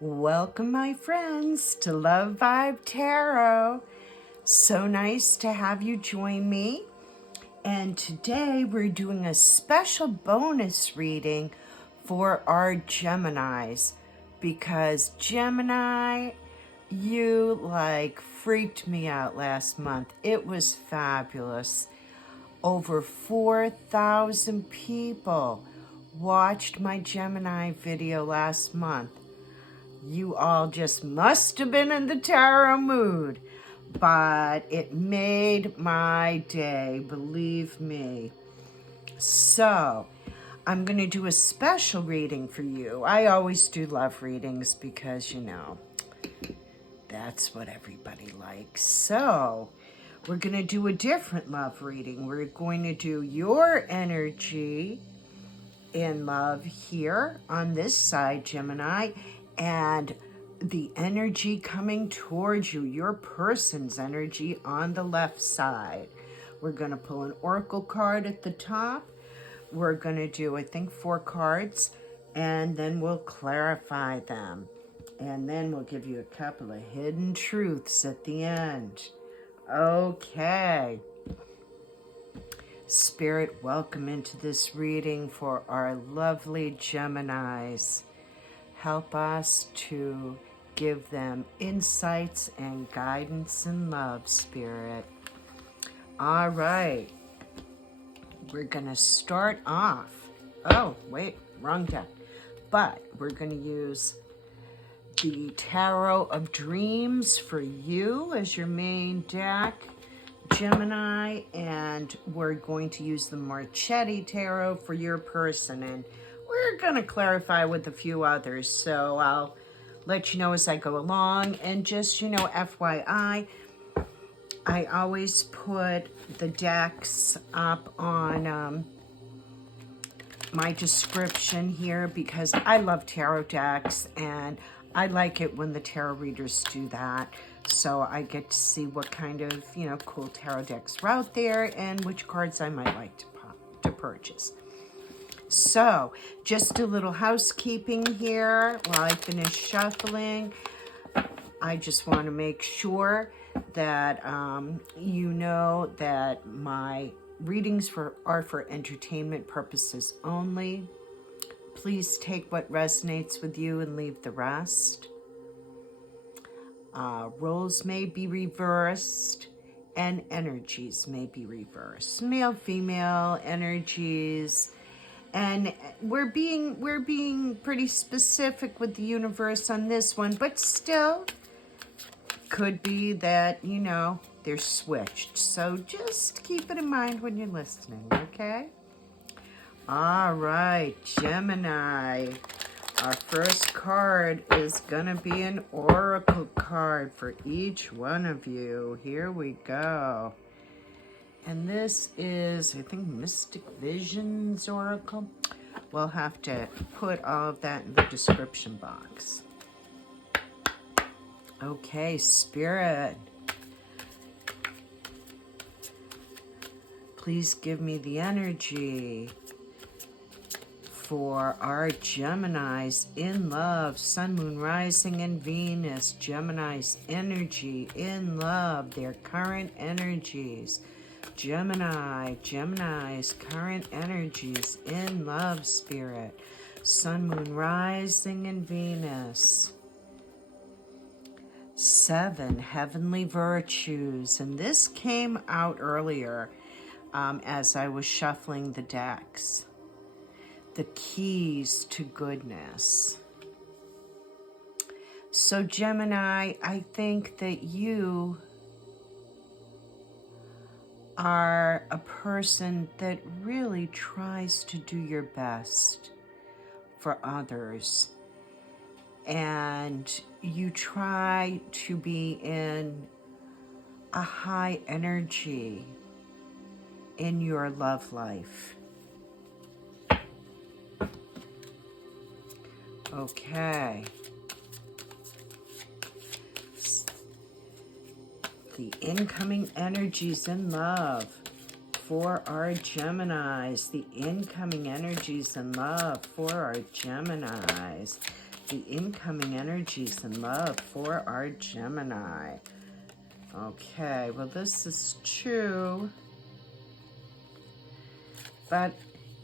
Welcome, my friends, to LoveVibe Tarot. So nice to have you join me. And today we're doing a special bonus reading for our Geminis because Gemini, you freaked me out last month. It was fabulous. Over 4,000 people watched my Gemini video last month. You all just must have been in the tarot mood, but it made my day, believe me. So, I'm going to do a special reading for you. I always do love readings because, that's what everybody likes. So, we're going to do a different love reading. We're going to do your energy in love here on this side, Gemini, and the energy coming towards you, your person's energy on the left side. We're going to pull an oracle card at the top. We're going to do, I think, 4 cards, and then we'll clarify them. And then we'll give you a couple of hidden truths at the end. Okay. Spirit, welcome into this reading for our lovely Geminis. Help us to give them insights and guidance and love, Spirit. All right. We're going to start off. Oh, wait, wrong deck. But we're going to use the Tarot of Dreams for you as your main deck, Gemini, and we're going to use the Marchetti Tarot for your person, and we're going to clarify with a few others, so I'll let you know as I go along. And just, FYI, I always put the decks up on my description here because I love tarot decks, and I like it when the tarot readers do that. So I get to see what kind of, cool tarot decks are out there and which cards I might like to purchase. So, just a little housekeeping here while I finish shuffling. I just want to make sure that you know that my readings are for entertainment purposes only. Please take what resonates with you and leave the rest. Roles may be reversed and energies may be reversed. Male, female energies. And we're being pretty specific with the universe on this one, but still could be that, they're switched. So just keep it in mind when you're listening, okay? All right, Gemini. Our first card is going to be an oracle card for each one of you. Here we go. And this is, I think, Mystic Visions Oracle. We'll have to put all of that in the description box. Okay, Spirit. Please give me the energy for our Geminis in love, Sun, Moon, Rising, and Venus. Geminis energy in love, their current energies. Gemini's current energies in love, Spirit. Sun, Moon, Rising, and Venus. 7 heavenly virtues. And this came out earlier as I was shuffling the decks. The keys to goodness. So Gemini, I think that you are a person that really tries to do your best for others. And you try to be in a high energy in your love life. Okay. The incoming energies in love for our Geminis. The incoming energies in love for our Geminis. the incoming energies and love for our Gemini. Okay, well, this is true. But,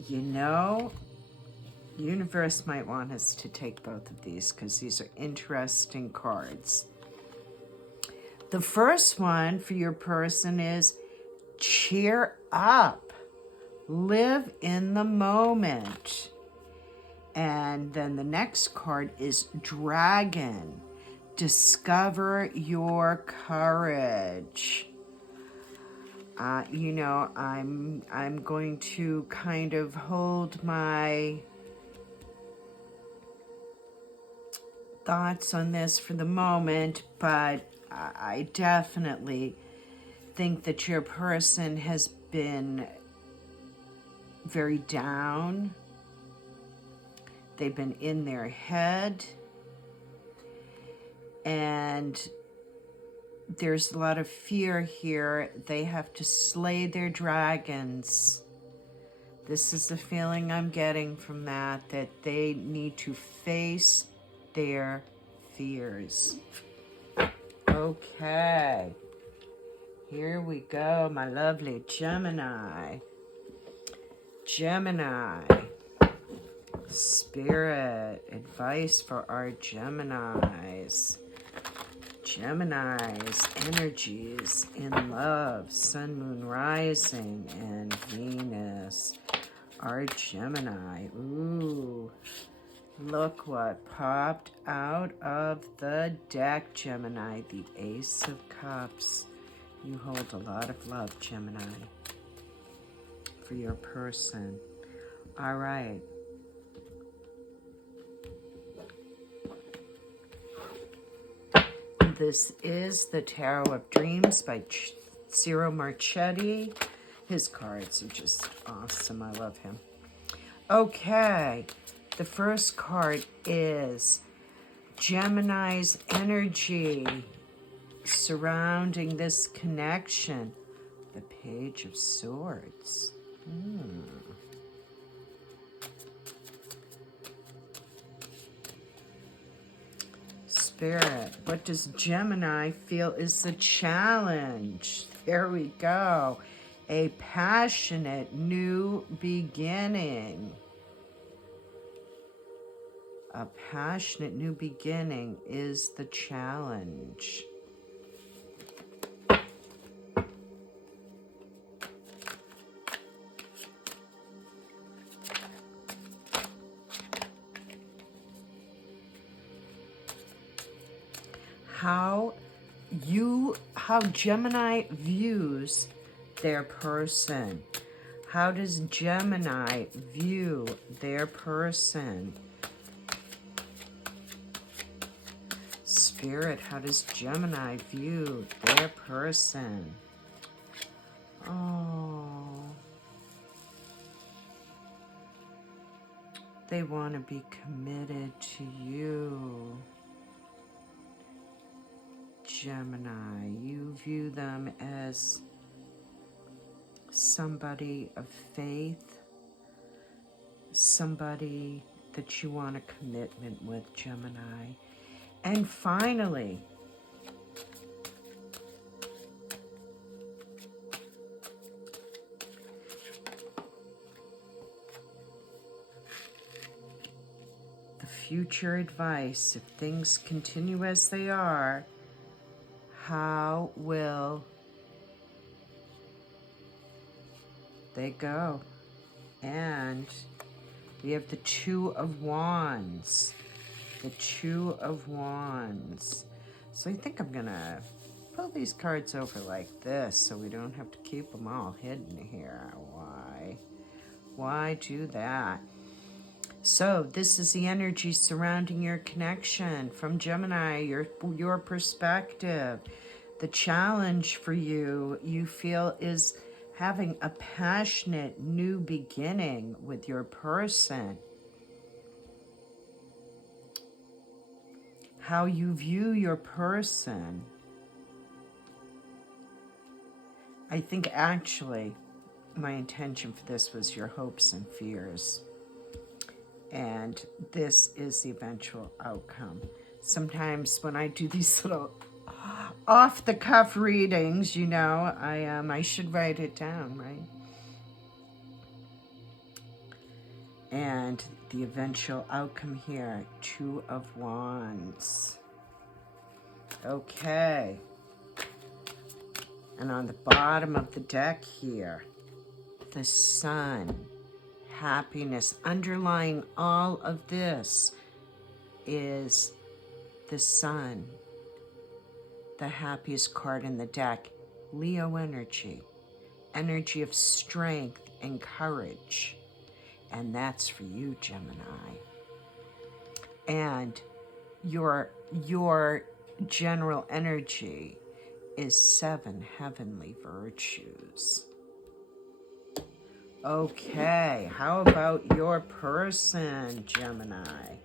you know, the universe might want us to take both of these because these are interesting cards. The first one for your person is cheer up. Live in the moment. And then the next card is Dragon. Discover your courage. You know, I'm going to kind of hold my thoughts on this for the moment, but I definitely think that your person has been very down. They've been in their head, and there's a lot of fear here. They have to slay their dragons. This is the feeling I'm getting from that they need to face their fears. Okay, here we go, my lovely Gemini. Gemini, Spirit, advice for our Geminis. Gemini's energies in love, Sun, Moon, Rising, and Venus. Our Gemini. Ooh, look what popped out of the deck, Gemini. The Ace of Cups. You hold a lot of love, Gemini, for your person. All right. This is the Tarot of Dreams by Ciro Marchetti. His cards are just awesome. I love him. Okay, the first card is Gemini's energy surrounding this connection. The Page of Swords. Spirit, what does Gemini feel is the challenge? There we go. A passionate new beginning. A passionate new beginning is the challenge. How Gemini views their person. How does Gemini view their person? Spirit, how does Gemini view their person? Oh, they want to be committed to you. Gemini, you view them as somebody of faith, somebody that you want a commitment with, Gemini. And finally, the future advice. If things continue as they are, how will they go? And we have the Two of Wands. The Two of Wands. So I think I'm going to pull these cards over like this so we don't have to keep them all hidden here. Why? Why do that? So this is the energy surrounding your connection from Gemini, your perspective. The challenge for you, you feel, is having a passionate new beginning with your person. How you view your person. I think actually my intention for this was your hopes and fears. And this is the eventual outcome. Sometimes when I do these little off-the-cuff readings, you know, I should write it down, right? And the eventual outcome here, Two of Wands. Okay. And on the bottom of the deck here, the Sun. Happiness. Underlying all of this is the Sun. The happiest card in the deck. Leo energy. Energy of strength and courage. And that's for you, Gemini. And your general energy is 7 heavenly virtues. Okay, how about your person, Gemini?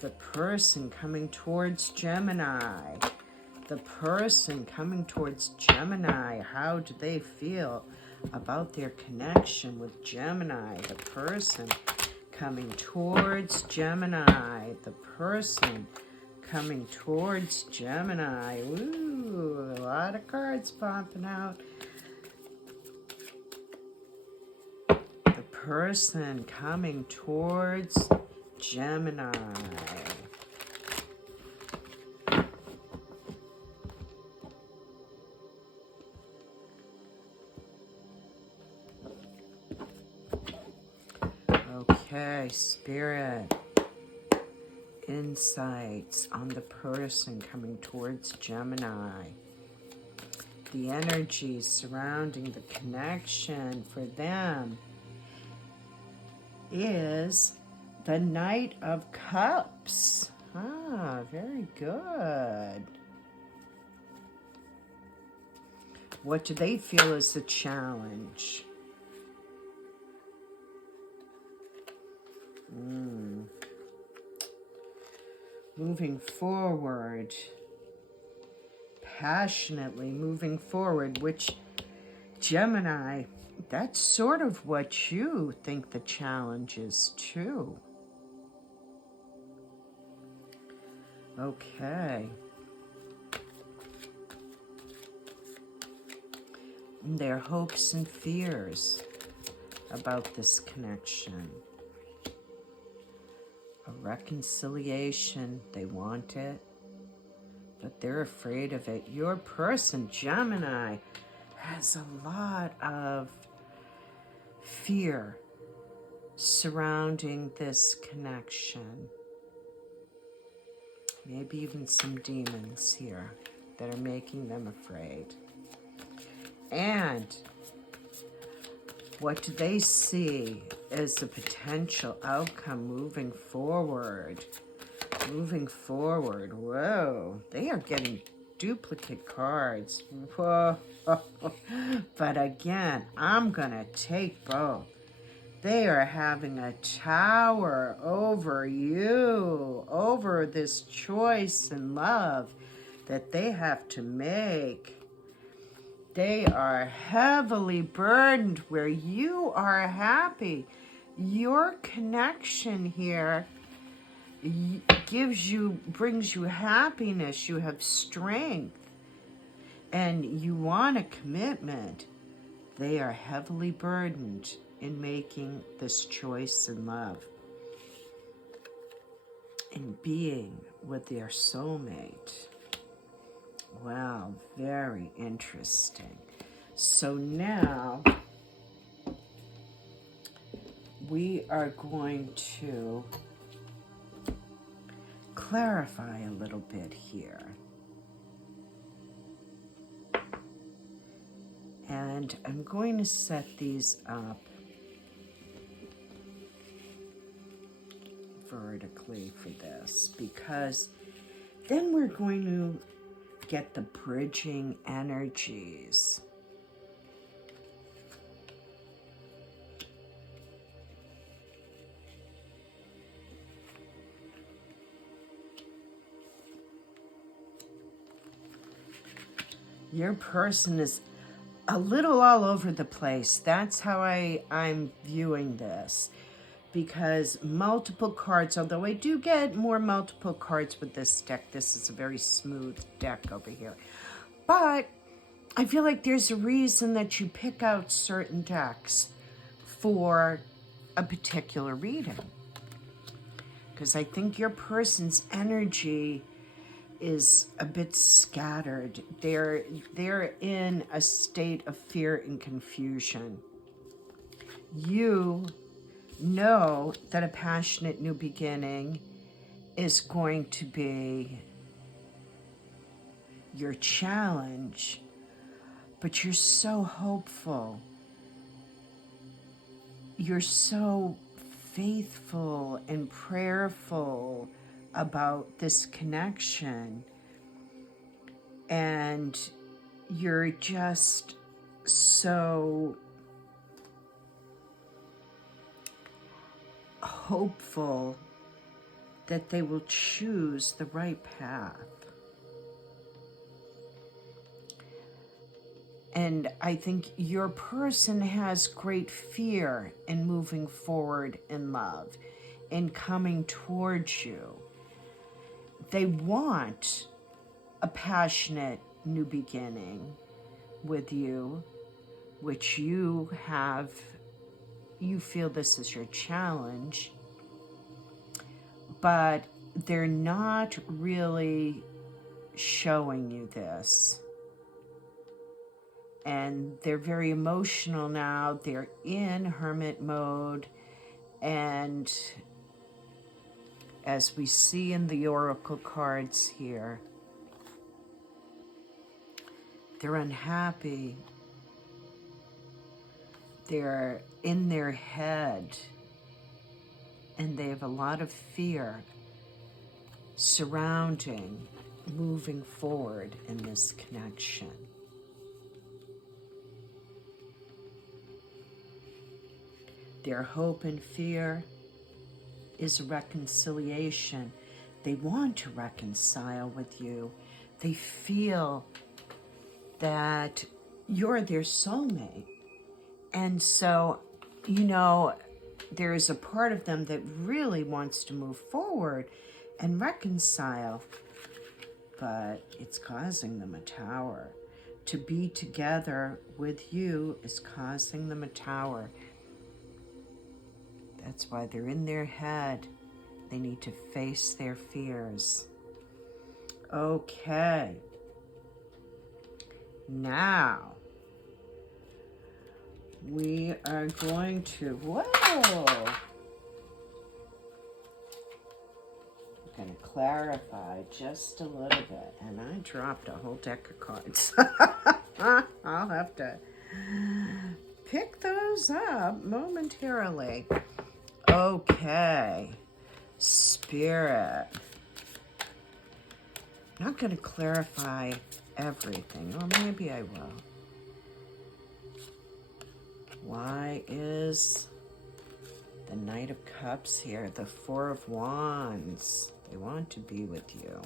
The person coming towards Gemini. The person coming towards Gemini. How do they feel about their connection with Gemini? The person coming towards Gemini. The person coming towards Gemini. Ooh, a lot of cards popping out. The person coming towards Gemini. Okay, Spirit. Insights on the person coming towards Gemini. The energies surrounding the connection for them is the Knight of Cups. Ah, very good. What do they feel is the challenge? Moving forward, passionately moving forward, which Gemini, that's sort of what you think the challenge is too. Okay. Their hopes and fears about this connection. A reconciliation, they want it, but they're afraid of it. Your person, Gemini, has a lot of fear surrounding this connection. Maybe even some demons here that are making them afraid. And what do they see as the potential outcome moving forward? Moving forward. Whoa, they are getting duplicate cards. Whoa. But again, I'm going to take both. They are having a tower over you, over this choice and love that they have to make. They are heavily burdened where you are happy. Your connection here brings you happiness. You have strength. And you want a commitment. They are heavily burdened in making this choice in love. In being with their soulmate. Wow, very interesting. So now we are going to clarify a little bit here. And I'm going to set these up vertically for this, because then we're going to get the bridging energies. Your person is a little all over the place. That's how I'm viewing this. because multiple cards, although I do get more multiple cards with this deck, this is a very smooth deck over here. But I feel like there's a reason that you pick out certain decks for a particular reading. Because I think your person's energy is a bit scattered. They're in a state of fear and confusion. You know that a passionate new beginning is going to be your challenge, but you're so hopeful. You're so faithful and prayerful about this connection, and you're just so hopeful that they will choose the right path. And I think your person has great fear in moving forward in love, in coming towards you. They want a passionate new beginning with you, which you have. You feel this is your challenge, but they're not really showing you this. And they're very emotional now. They're in hermit mode. And as we see in the oracle cards here, they're unhappy. They're in their head, and they have a lot of fear surrounding moving forward in this connection. Their hope and fear is reconciliation. They want to reconcile with you. They feel that you're their soulmate. And so, you know, there is a part of them that really wants to move forward and reconcile, but it's causing them a tower. To be together with you is causing them a tower. That's why they're in their head. They need to face their fears. Okay. Now, we are going to, whoa! I'm going to clarify just a little bit. And I dropped a whole deck of cards. I'll have to pick those up momentarily. Okay. Spirit. I'm not going to clarify everything, or maybe I will. Why is the Knight of Cups here? The Four of Wands. They want to be with you.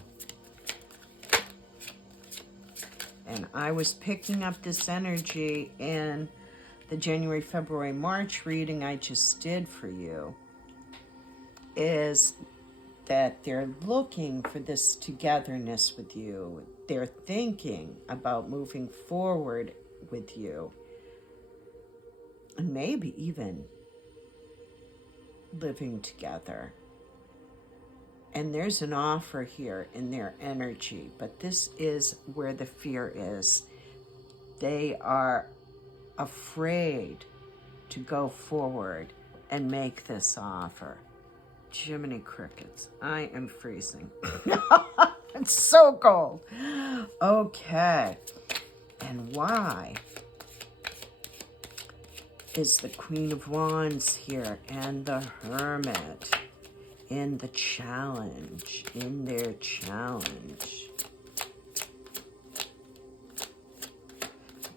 And I was picking up this energy in the January, February, March reading I just did for you. Is that they're looking for this togetherness with you. They're thinking about moving forward with you. And maybe even living together. And there's an offer here in their energy, but this is where the fear is. They are afraid to go forward and make this offer. Jiminy crickets, I am freezing. It's so cold. Okay, and why is the Queen of Wands here and the Hermit in the challenge, in their challenge?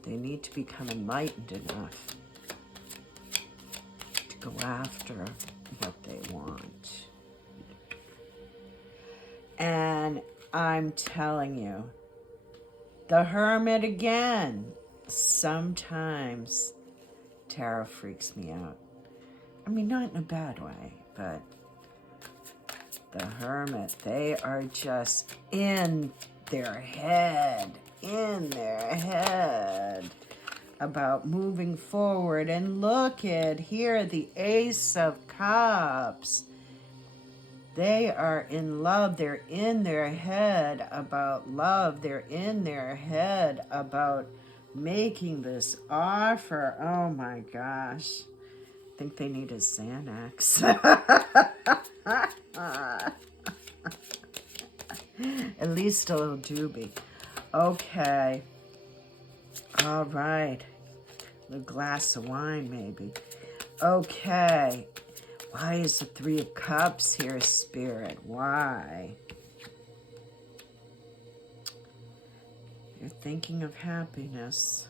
They need to become enlightened enough to go after what they want. And I'm telling you, the Hermit again. Sometimes tarot freaks me out. I mean, not in a bad way, but the Hermit, they are just in their head about moving forward. And look at here, the Ace of Cups. They are in love. They're in their head about love. They're in their head about making this offer. Oh my gosh. I think they need a Xanax. At least a little doobie. Okay. All right. A glass of wine, maybe. Okay. Why is the Three of Cups here, Spirit? Why? You're thinking of happiness.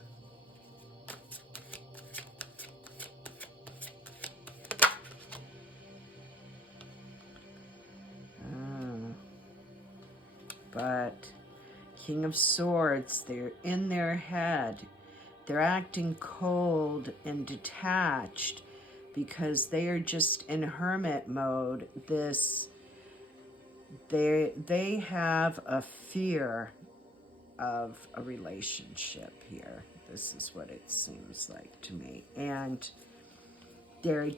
But King of Swords, they're in their head. They're acting cold and detached because they are just in hermit mode. They have a fear of a relationship here. This is what it seems like to me. And they're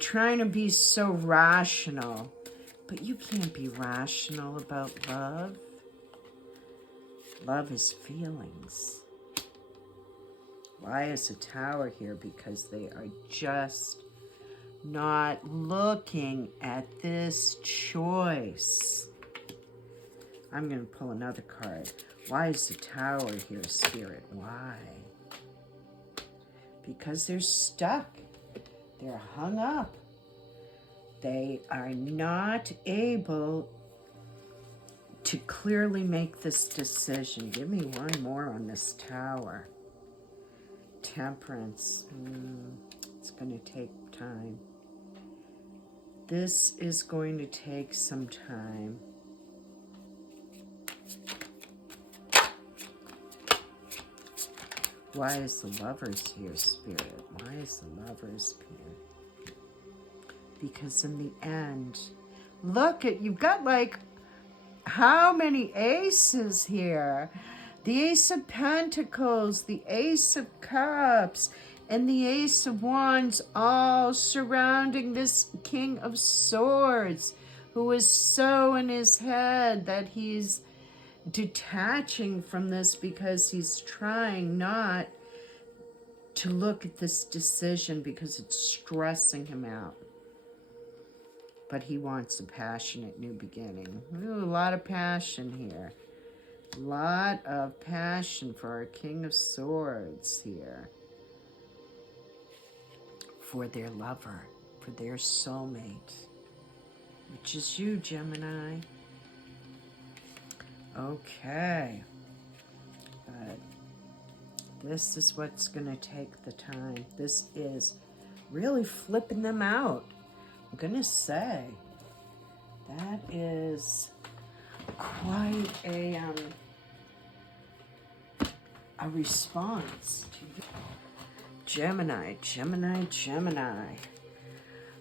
trying to be so rational, but you can't be rational about love. Love is feelings. Why is a Tower here? Because they are just not looking at this choice. I'm going to pull another card. Why is the Tower here, Spirit? Why? Because they're stuck. They're hung up. They are not able to clearly make this decision. Give me one more on this Tower. Temperance. It's going to take time. This is going to take some time. Why is the Lovers here, Spirit? Why is the Lovers here? Because in the end, look at, you've got like, how many aces here? The Ace of Pentacles, the Ace of Cups, and the Ace of Wands, all surrounding this King of Swords, who is so in his head that he's detaching from this because he's trying not to look at this decision because it's stressing him out. But he wants a passionate new beginning. Ooh, a lot of passion here. A lot of passion for our King of Swords here. For their lover, for their soulmate, which is you, Gemini. Okay. But this is what's going to take the time. This is really flipping them out. I'm going to say that is quite a response to Gemini, Gemini, Gemini.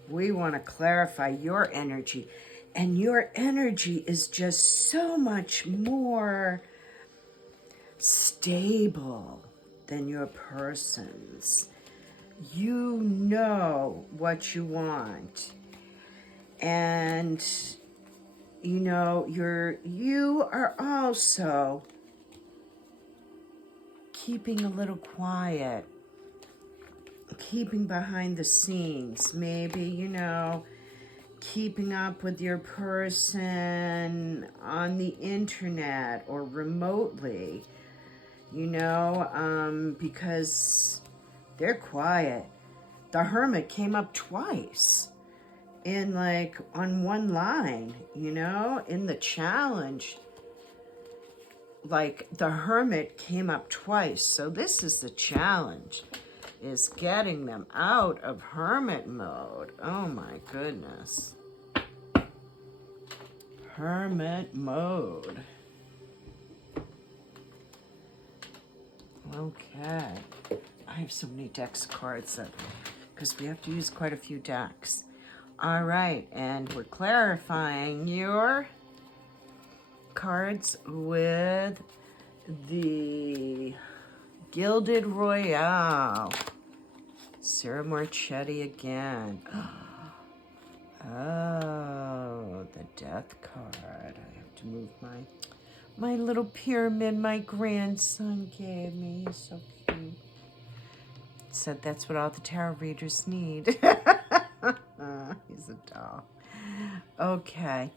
We want to clarify your energy. And your energy is just so much more stable than your person's. You know what you want. And, you know, you are also keeping a little quiet, keeping behind the scenes, maybe, you know, keeping up with your person on the internet or remotely, you know, because they're quiet. The Hermit came up twice in like on one line, you know, in the challenge. Like the Hermit came up twice. So this is the challenge, is getting them out of hermit mode. Oh my goodness. Hermit mode. Okay. I have so many decks of cards that because we have to use quite a few decks. All right, and we're clarifying your cards with the Gilded Royale. Ciro Marchetti again. Oh, the Death card. I have to move my little pyramid my grandson gave me. He's so cute. Said that's what all the tarot readers need. He's a doll. Okay.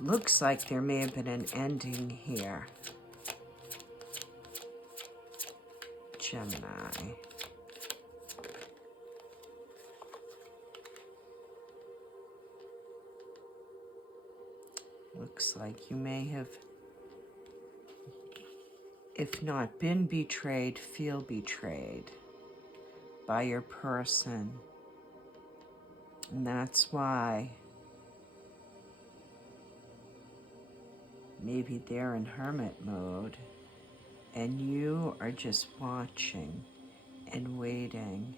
Looks like there may have been an ending here. Gemini. Looks like you may have, if not been betrayed, feel betrayed by your person. And that's why maybe they're in hermit mode and you are just watching and waiting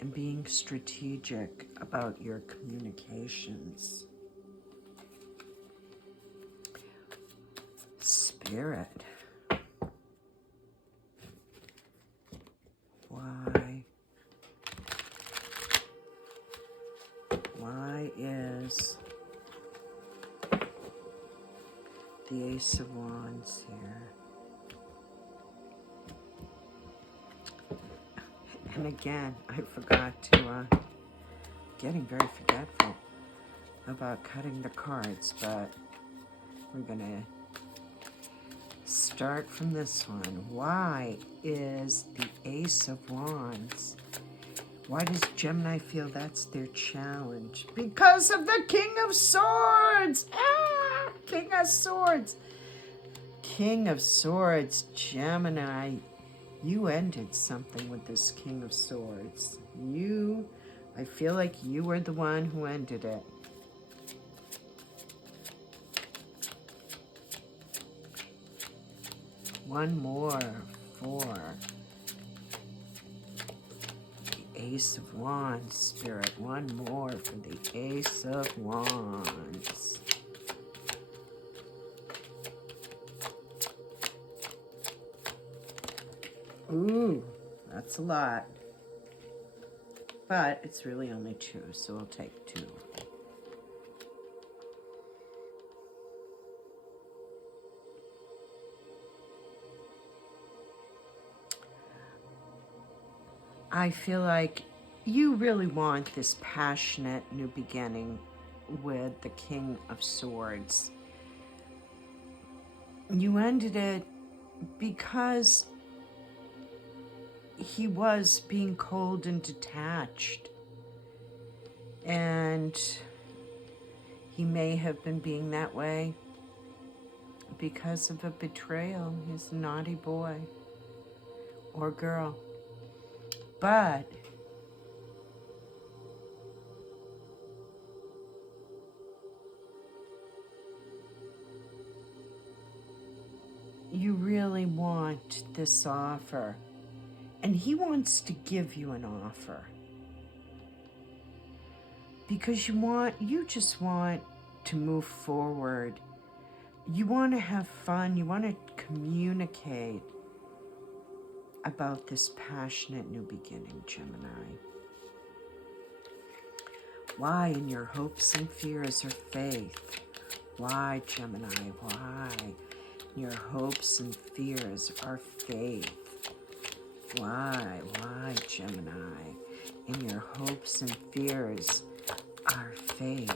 and being strategic about your communications. Spirit. Why is the Ace of Wands here? And again, I forgot to, getting very forgetful about cutting the cards, but we're gonna start from this one. Why is the Ace of Wands? Why does Gemini feel that's their challenge? Because of the King of Swords! Ah! King of Swords! King of Swords, Gemini. You ended something with this King of Swords. I feel like you were the one who ended it. One more for the Ace of Wands, Spirit. One more for the Ace of Wands. Ooh, that's a lot. But it's really only two, so we'll take two. I feel like you really want this passionate new beginning with the King of Swords. You ended it because he was being cold and detached. And he may have been being that way because of a betrayal. He's a naughty boy or girl. But you really want this offer. And he wants to give you an offer. Because you just want to move forward. You want to have fun. You want to communicate about this passionate new beginning, Gemini. Why in your hopes and fears or faith? Why, Gemini? Why in your hopes and fears or faith? Why, Gemini? In your hopes and fears are faith.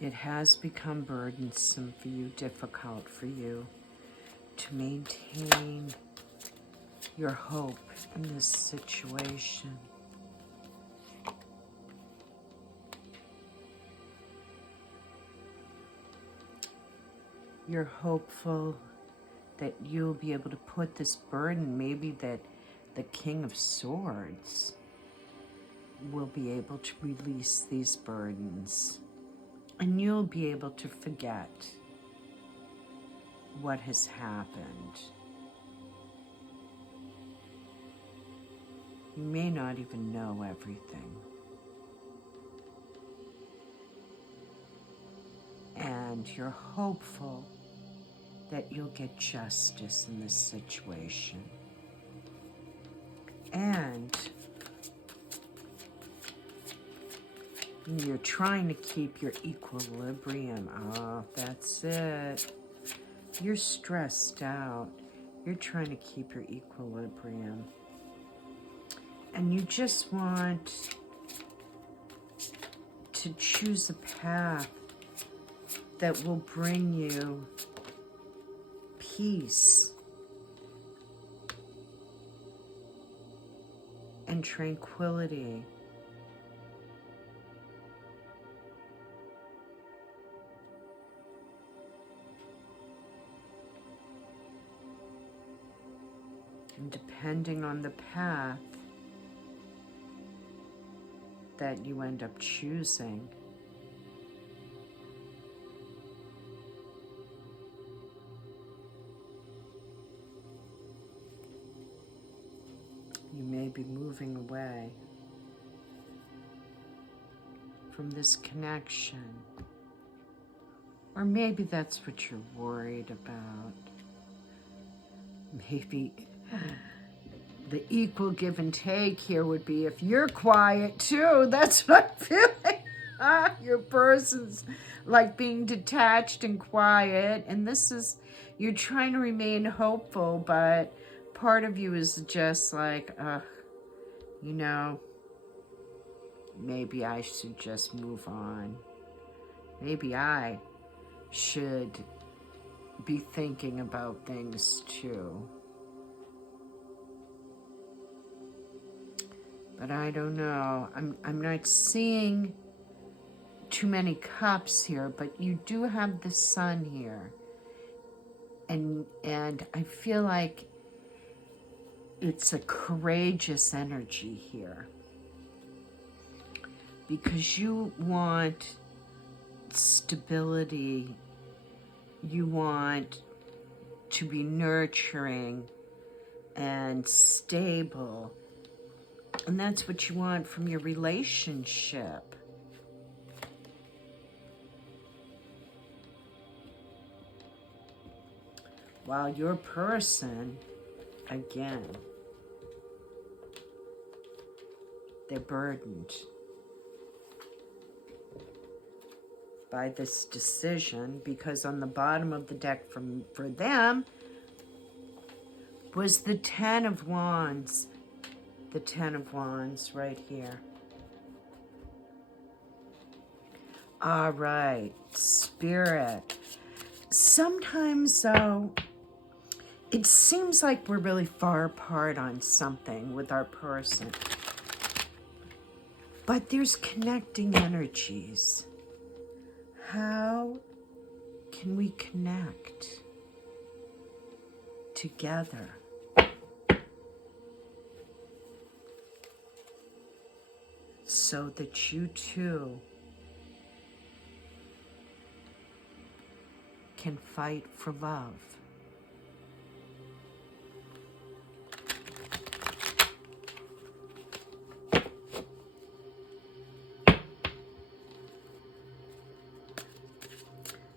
It has become burdensome for you, difficult for you to maintain your hope in this situation. You're hopeful that you'll be able to put this burden, maybe that the King of Swords will be able to release these burdens, and you'll be able to forget what has happened. You may not even know everything. And you're hopeful that you'll get justice in this situation. And you're trying to keep your equilibrium. Oh, that's it. You're stressed out. You're trying to keep your equilibrium. And you just want to choose a path that will bring you peace and tranquility. And depending on the path that you end up choosing, you may be moving away from this connection. Or maybe that's what you're worried about. Maybe the equal give and take here would be if you're quiet too. That's what I'm feeling. Your person's like being detached and quiet. And this is, you're trying to remain hopeful, but part of you is just like, you know, maybe I should just move on. Maybe I should be thinking about things too. But I don't know. I'm not seeing too many cups here, but you do have the sun here. And I feel like it's a courageous energy here. Because you want stability. You want to be nurturing and stable. And that's what you want from your relationship. While your person, again, they're burdened by this decision, because on the bottom of the deck for them was the Ten of Wands. The Ten of Wands right here. All right, Spirit. Sometimes, though, it seems like we're really far apart on something with our person. But there's connecting energies. How can we connect together? So that you too can fight for love.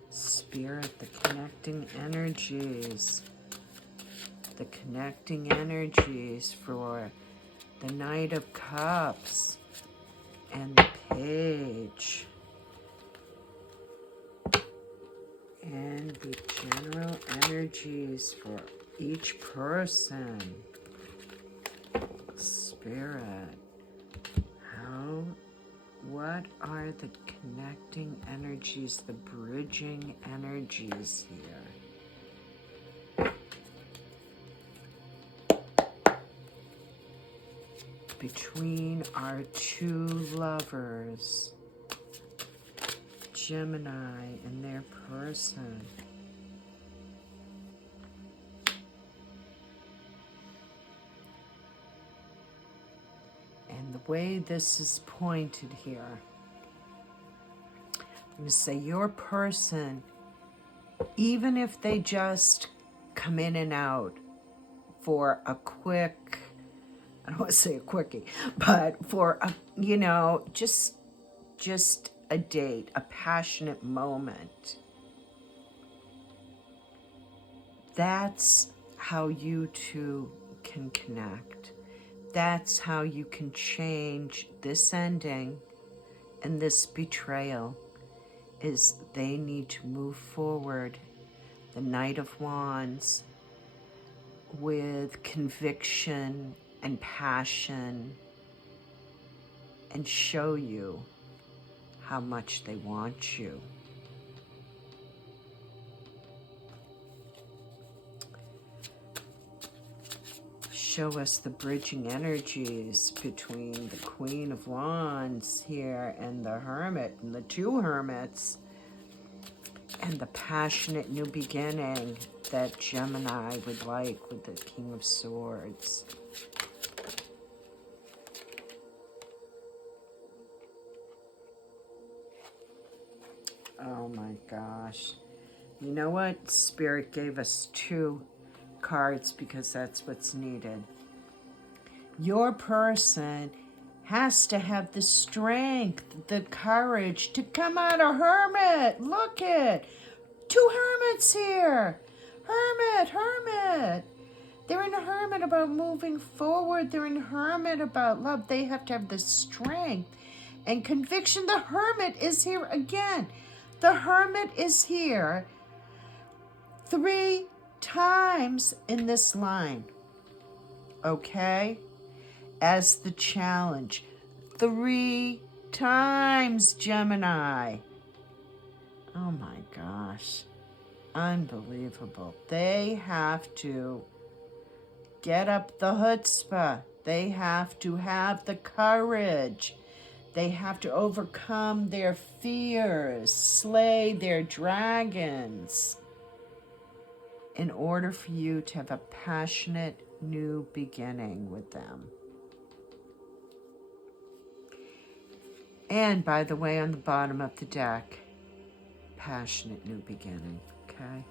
Spirit, the connecting energies. The connecting energies for the Knight of Cups. And the Page. And the general energies for each person. Spirit. What are the connecting energies, the bridging energies here? Between our two lovers, Gemini and their person. way this is pointed here, I'm going to say your person, even if they just come in and out for a quick, I don't want to say a quickie, but for a, you know, just a date, a passionate moment. That's how you two can connect. That's how you can change this ending and this betrayal, is they need to move forward, the Knight of Wands, with conviction and passion, and show you how much they want you. Show us the bridging energies between the Queen of Wands here and the Hermit, and the two Hermits, and the passionate new beginning that Gemini would like with the King of Swords. Oh my gosh. You know what? Spirit gave us two cards because that's what's needed. Your person has to have the strength, the courage to come out a hermit. Look it. Two hermits here. Hermit. They're in a hermit about moving forward. They're in a hermit about love. They have to have the strength and conviction. The hermit is here again. The hermit is here 3 times in this line, okay, as the challenge. 3 times, Gemini. Oh my gosh, unbelievable. They have to get up the chutzpah. They have to have the courage. They have to overcome their fears, slay their dragons, in order for you to have a passionate new beginning with them. And by the way, on the bottom of the deck, passionate new beginning, okay?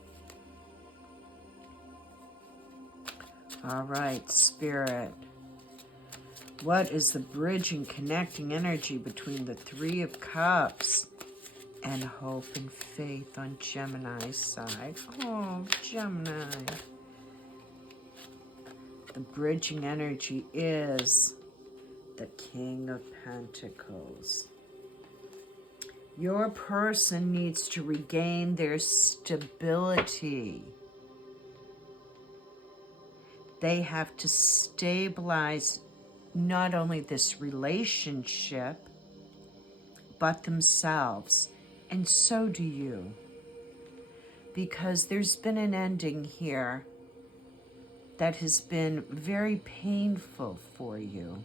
All right, Spirit. What is the bridging, connecting energy between the Three of Cups and hope and faith on Gemini's side? Oh, Gemini. The bridging energy is the King of Pentacles. Your person needs to regain their stability. They have to stabilize not only this relationship, but themselves. And so do you. Because there's been an ending here that has been very painful for you.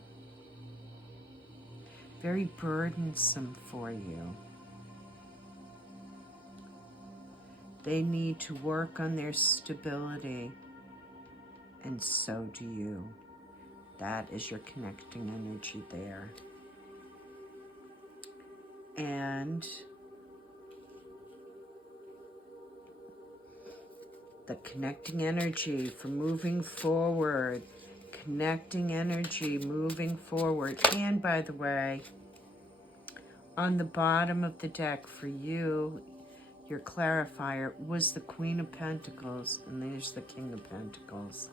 Very burdensome for you. They need to work on their stability. And so do you. That is your connecting energy there. And the connecting energy for moving forward. Connecting energy moving forward. And by the way, on the bottom of the deck for you, your clarifier was the Queen of Pentacles. And there's the King of Pentacles.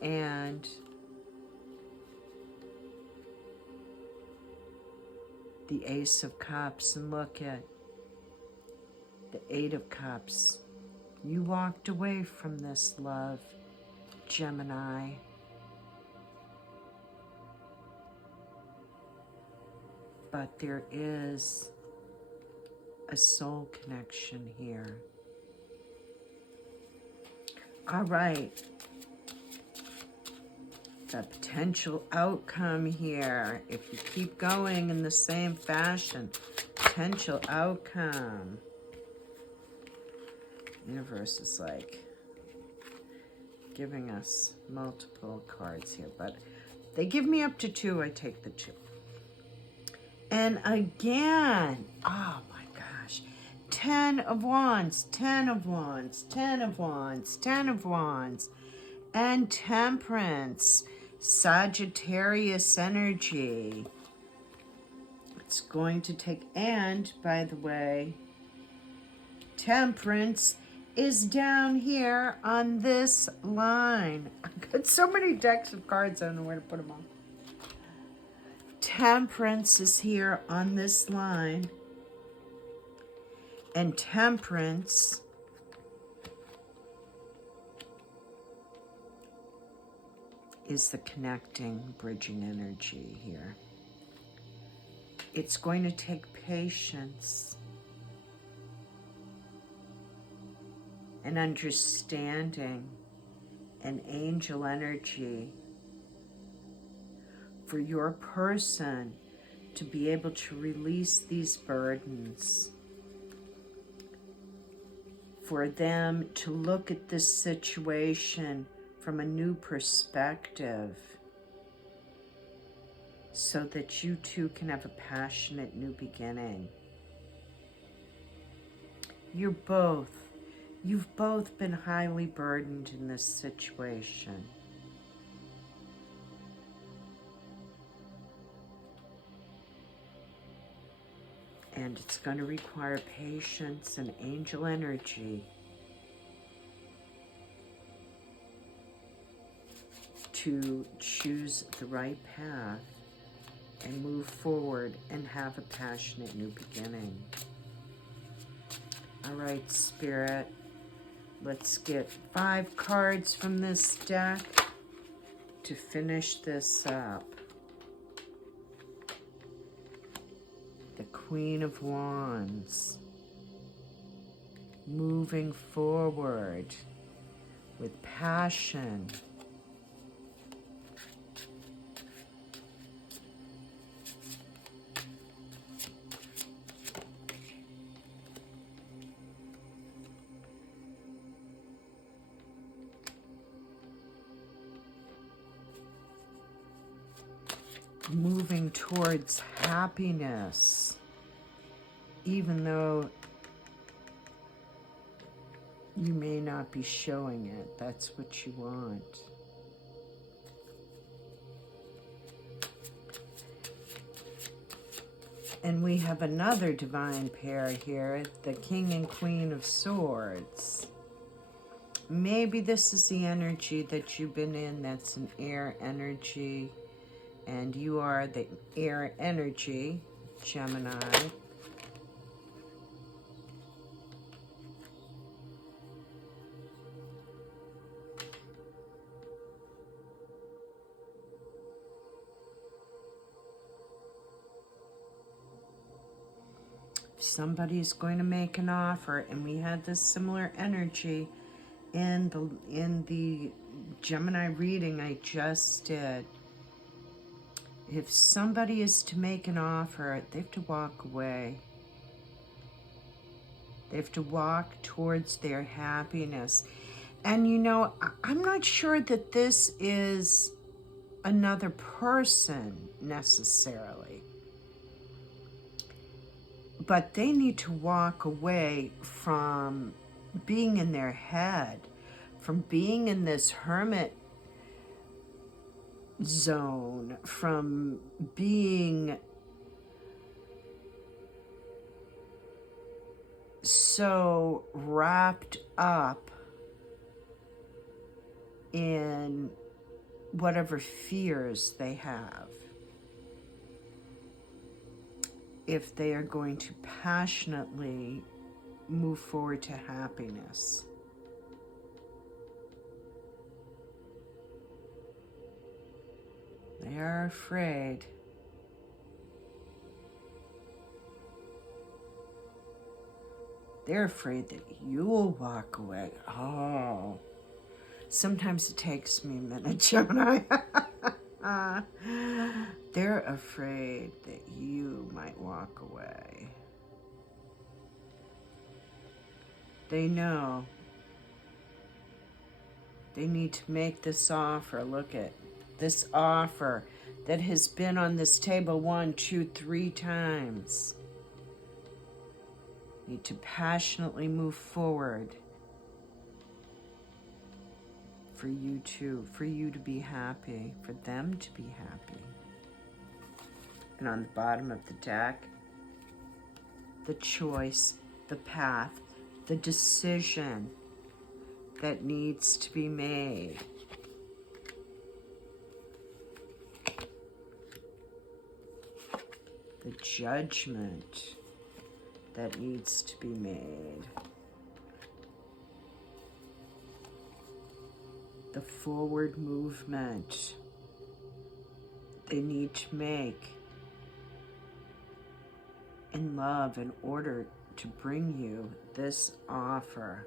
And the Ace of Cups, and look at the Eight of Cups. You walked away from this love, Gemini. But there is a soul connection here. All right. The potential outcome here, if you keep going in the same fashion, potential outcome. Universe is like giving us multiple cards here, but They give me up to 2, I take the 2. And again, oh my gosh, 10 of Wands, 10 of Wands, 10 of Wands, 10 of Wands, and Temperance, Sagittarius energy. It's going to take, and by the way, Temperance is down here on this line. I've got so many decks of cards, I don't know where to put them on. Temperance is here on this line. And Temperance is the connecting, bridging energy here. It's going to take patience and understanding and angel energy for your person to be able to release these burdens, for them to look at this situation from a new perspective, so that you too can have a passionate new beginning. You've both been highly burdened in this situation. And it's going to require patience and angel energy to choose the right path and move forward and have a passionate new beginning. All right, Spirit, let's get 5 cards from this deck to finish this up. The Queen of Wands, moving forward with passion. Moving towards happiness, even though you may not be showing it. That's what you want. And we have another divine pair here, the King and Queen of Swords. Maybe this is the energy that you've been in, that's an air energy. And you are the air energy, Gemini. Somebody's going to make an offer, and we had this similar energy in the Gemini reading I just did. If somebody is to make an offer, they have to walk away. They have to walk towards their happiness. And you know, I'm not sure that this is another person necessarily. But they need to walk away from being in their head, from being in this hermit zone, from being so wrapped up in whatever fears they have, if they are going to passionately move forward to happiness. They are afraid. They're afraid that you will walk away. Oh, sometimes it takes me a minute, Gemini. They're afraid that you might walk away. They know they need to make this offer. Look at this offer that has been on this table 1, 2, 3 times. Need to passionately move forward for you to be happy, for them to be happy. And on the bottom of the deck, the choice, the path, the decision that needs to be made. The judgment that needs to be made. The forward movement they need to make in love in order to bring you this offer.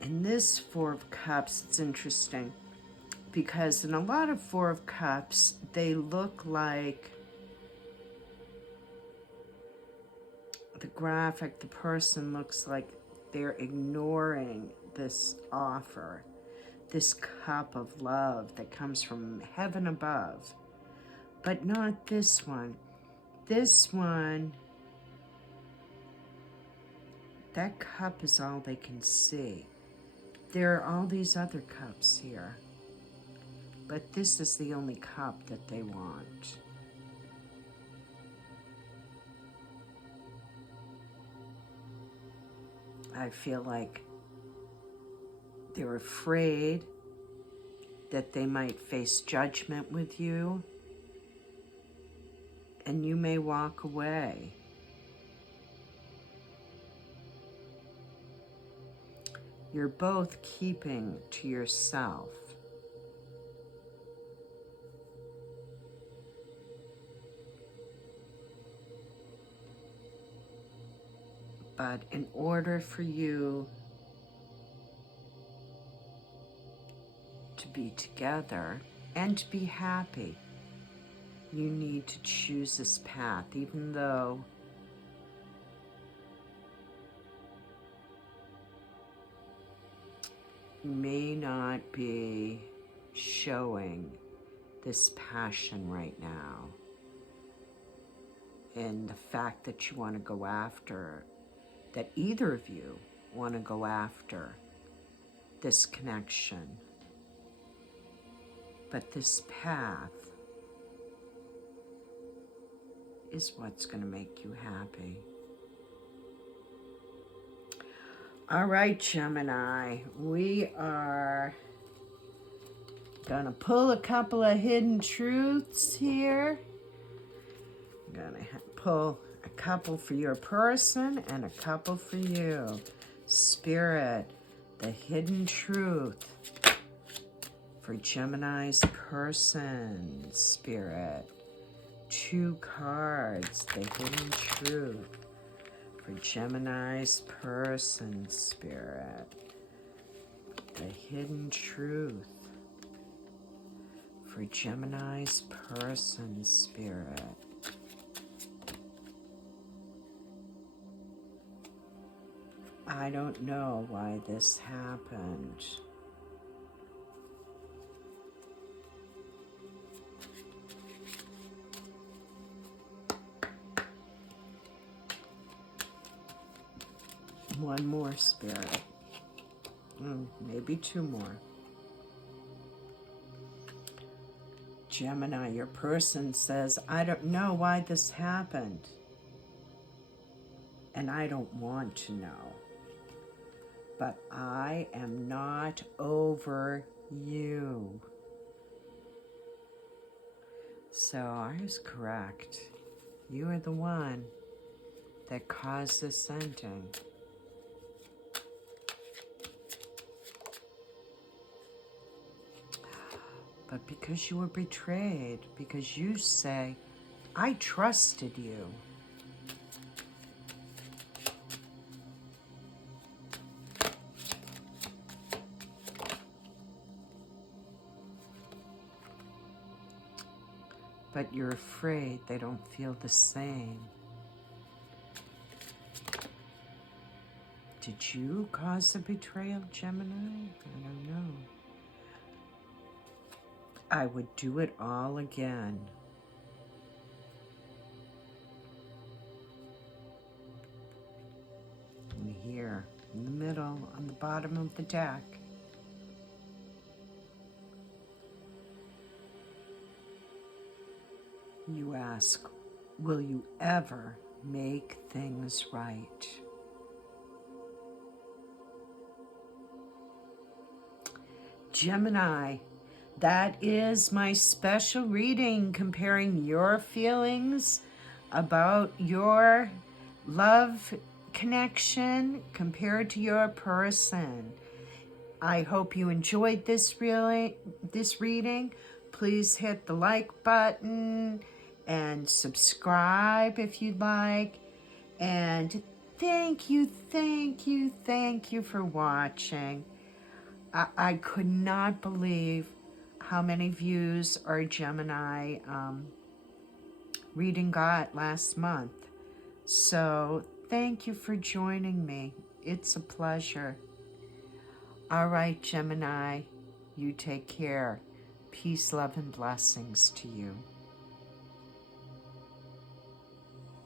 In this Four of Cups, it's interesting because in a lot of Four of Cups, they look like the graphic, the person looks like they're ignoring this offer, this cup of love that comes from heaven above. But not this one. This one, that cup is all they can see. There are all these other cups here, but this is the only cup that they want. I feel like they're afraid that they might face judgment with you, and you may walk away. You're both keeping to yourself. But in order for you to be together and to be happy, you need to choose this path, even though you may not be showing this passion right now. And the fact that you want to go after, that either of you want to go after this connection. But this path is what's going to make you happy. All right, Gemini, we are going to pull a couple of hidden truths here. I'm going to pull a couple for your person and a couple for you. Spirit, the hidden truth for Gemini's person. Spirit, 2 cards, the hidden truth for Gemini's person. Spirit, the hidden truth for Gemini's person. Spirit. I don't know why this happened. One more, Spirit. Maybe 2 more. Gemini, your person says, I don't know why this happened. And I don't want to know. But I am not over you. So I was correct. You are the one that caused this ending. But because you were betrayed, because you say, I trusted you. but you're afraid they don't feel the same. Did you cause the betrayal, Gemini? I don't know. I would do it all again. And here, in the middle, on the bottom of the deck, you ask, will you ever make things right? Gemini, that is my special reading comparing your feelings about your love connection compared to your person. I hope you enjoyed this reading. Please hit the like button and subscribe if you'd like. And thank you for watching. I could not believe how many views our Gemini reading got last month. So thank you for joining me. It's a pleasure. All right, Gemini, you take care. Peace, love, and blessings to you.